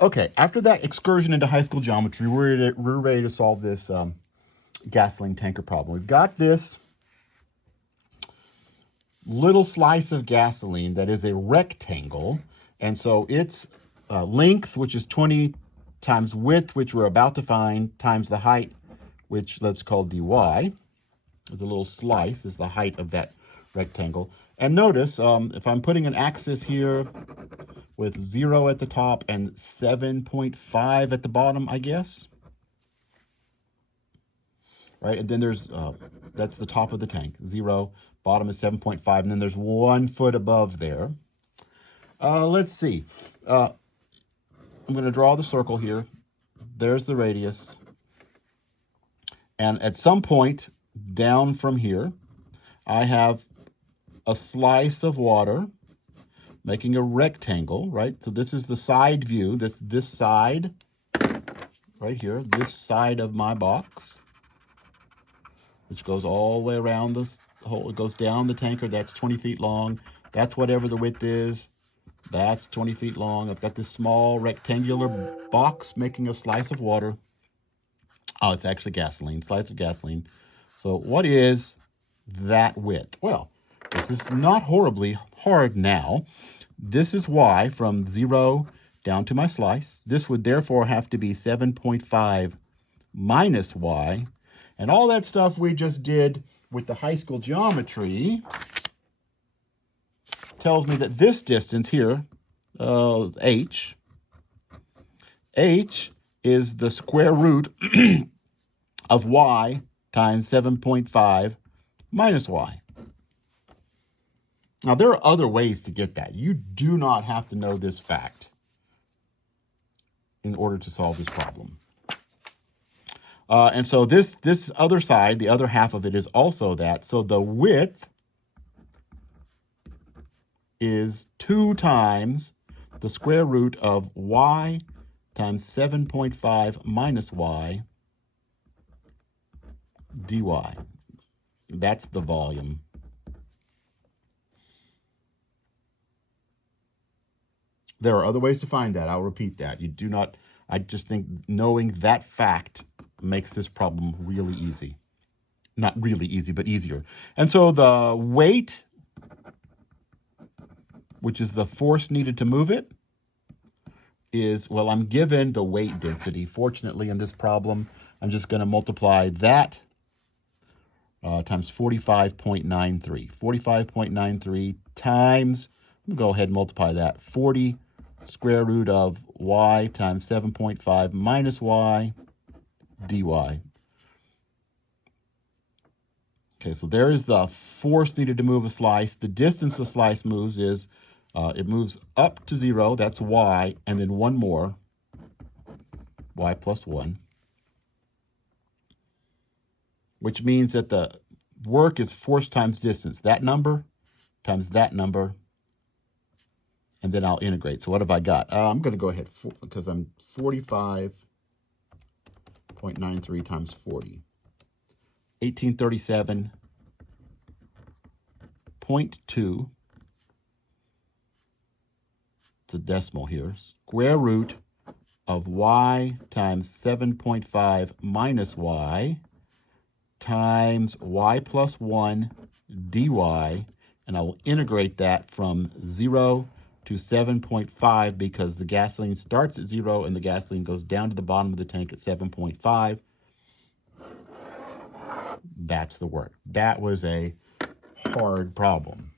Okay, after that excursion into high school geometry, we're ready to solve this gasoline tanker problem. We've got this little slice of gasoline that is a rectangle, and so its length, which is 20, times width, which we're about to find, times the height, which let's call dy. The little slice is the height of that rectangle. And notice, if I'm putting an axis here with 0 at the top and 7.5 at the bottom, I guess. Right, and then there's, that's the top of the tank, 0, bottom is 7.5, and then there's 1 foot above there. Let's see. I'm going to draw the circle here. There's the radius. And at some point down from here, I have a slice of water making a rectangle, right? So this is the side view, this side, right here, this side of my box, which goes all the way around this whole, it goes down the tanker. That's 20 feet long. That's whatever the width is. That's 20 feet long. I've got this small rectangular box making a slice of water. Oh, it's actually gasoline, slice of gasoline. So what is that width? Well, this is not horribly hard now. This is y from 0 down to my slice. This would therefore have to be 7.5 minus y. And all that stuff we just did with the high school geometry tells me that this distance here, h is the square root of y times 7.5 minus y. Now, there are other ways to get that. You do not have to know this fact in order to solve this problem. And so this other side, the other half of it is also that. So the width is 2 times the square root of y times 7.5 minus y dy. That's the volume. There are other ways to find that. I'll repeat that. You do not, I just think knowing that fact makes this problem really easy. Not really easy, but easier. And so the weight, which is the force needed to move it, is, well, I'm given the weight density. Fortunately, in this problem, I'm just going to multiply that times 45.93. 45.93 times, I'm going to go ahead and multiply that, 40 square root of y times 7.5 minus y dy. Okay, so there is the force needed to move a slice. The distance the slice moves is, it moves up to 0, that's y, and then one more, y plus 1. Which means that the work is force times distance. That number times that number, and then I'll integrate. So what have I got? I'm going to go ahead, because I'm 45.93 times 40. 1837.2. It's a decimal here. Square root of y times 7.5 minus y times y plus 1 dy, and I will integrate that from 0 to 7.5 because the gasoline starts at 0 and the gasoline goes down to the bottom of the tank at 7.5. That's the work. That was a hard problem.